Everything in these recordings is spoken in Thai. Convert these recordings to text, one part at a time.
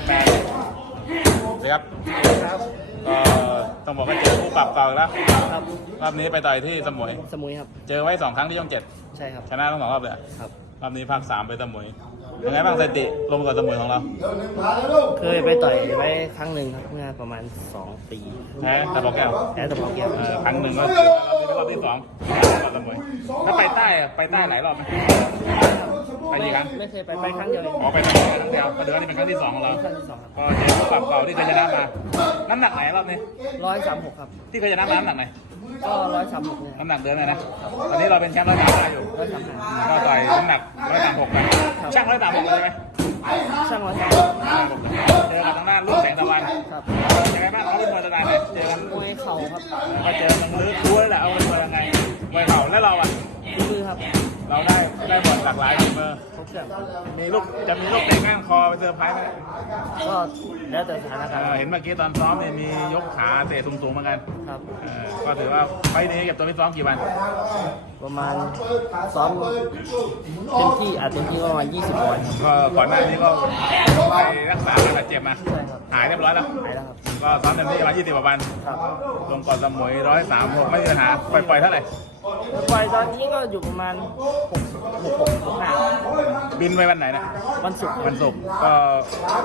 ทแมนนะครับก็ต้องบอกว่าเจอคู่ปรับเก่อแล้วรอบนี้ไปต่อยที่สมุย สมุยครับ เจอไว้สองครั้งที่ย่องเจ็ดใช่ครับ ชนะต้องสองรอบเลยครับ รอบนี้ภาคสามไปสมุยยังไงบ้างสถิติลงกับสมุยของเราเคยไปต่อยไว้ครั้งหนึ่งครับเมื่อประมาณสองปีแพ้ตะบอกแก้วแพ้ตะบอกแก้วครั้งหนึ่งก็รอบที่สองกับสมุยแล้วไปใต้ไปใต้หลายรอบไหมไปกี่ครั้งไม่เคยไปไปครั้งเดียวเลยอ๋อไปค เดียวก็ถือว่านี่เป็นครั้งที่สองของเราครั้งที่สองครับก็เจอผู้ปรับเก่าที่เคยชนะมา น้ำหนักไหนรอบนี้ร้อยสามหกครับ ที่เคยชนะมาน้ำหนักไหนก็ร้อยสามหกเนี่ยน้ำหนักเดิมเลยนะ ตอนนี้เราเป็นแชมป์ร้อยสามห้าอยู่ร้อยสามห้าก็ต่อยน้ำหนักร้อยสามหกไปช่างร้อยสามหกเลยไหมช่างร้อยสามเจอกับทางด้านลูกแสงตะวันครับยังไงบ้างเขาเป็นมวยสไตล์ไหนเจอกันมวยเข่าครับก็เจอมันรู้รู้แล้ว เราได้ได้บอลหลากหลายฝีมือครบเครื่องมีลูกจะมีลูกเตะก้านคอไปเซอร์ไพรส์ไหมก็แล้วแต่สถานเอการณ์อเห็นเมื่อกี้ตอนซ้อมเนี่ยมียกขาเตะสูงๆเหมือนกันครับ เออก็ถือว่าไฟล์นี้เก็บตัวที่ซ้อมกี่วันประมาณซ้อมเต็มที่อาจเต็มที่ก็ประมาณ20วันครับก็ก่อนหน้านี้ก็ไปรักษาอาการบาดเจ็บมาใช่ครับหายเรียบร้อยแล้วหายแล้วครับก็ซ้อมเต็มที่มา20กว่าวันครับลงก่อนสมุยร้อยสามหกไม่มีปัญหาปล่อยปล่อยเท่าไหร่ปล่อยตอนนี้ก็อยู่ประมาณ6 6 6 6 5บินไปวันไหนนะวันศุกร์วันศุกร์ก็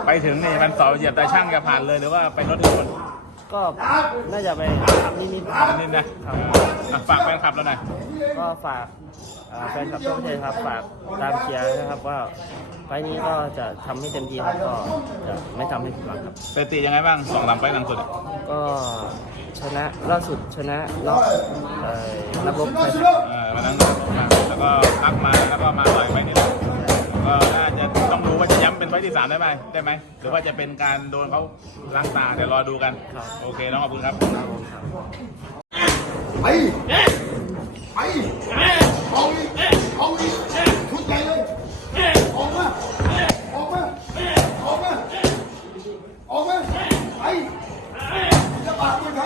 ไปถึงนี่วันเสาร์เหยียบแต่ช่างจะผ่านเลยหรือว่าไปรถทุกคน ก็น่าจะไปทำนิดอันนี้นะเอออะฝากแฟนคลับเราหน่อยๆก็ฝากเอ่อแฟนคลับทั่วประเทศครับ ฝากตามเชียร์นะครับว่าไฟล์นี้ก็จะทำให้เต็มที่ครับก็จะไม่ทำให้ผิดหวังครับ สถิติยังไงบ้างสองสามไฟล์หลังสุดก็ชนะล่าสุดชนะล็อกเอ่อนักรบไทยเออวันนั้นแล้วก็พักมาแล้วก็มา ที่สามได้ไหมได้ไหมหรือว่าจะเป็นการโดนเขาล้างตาเดี๋ยวรอดูกัน โอเคน้องขอบคุณครับไปไปเอาอีกเอาอีกชุดใหเลยออกมาออกมาออกมาออกมาไปจะปาดมือใคร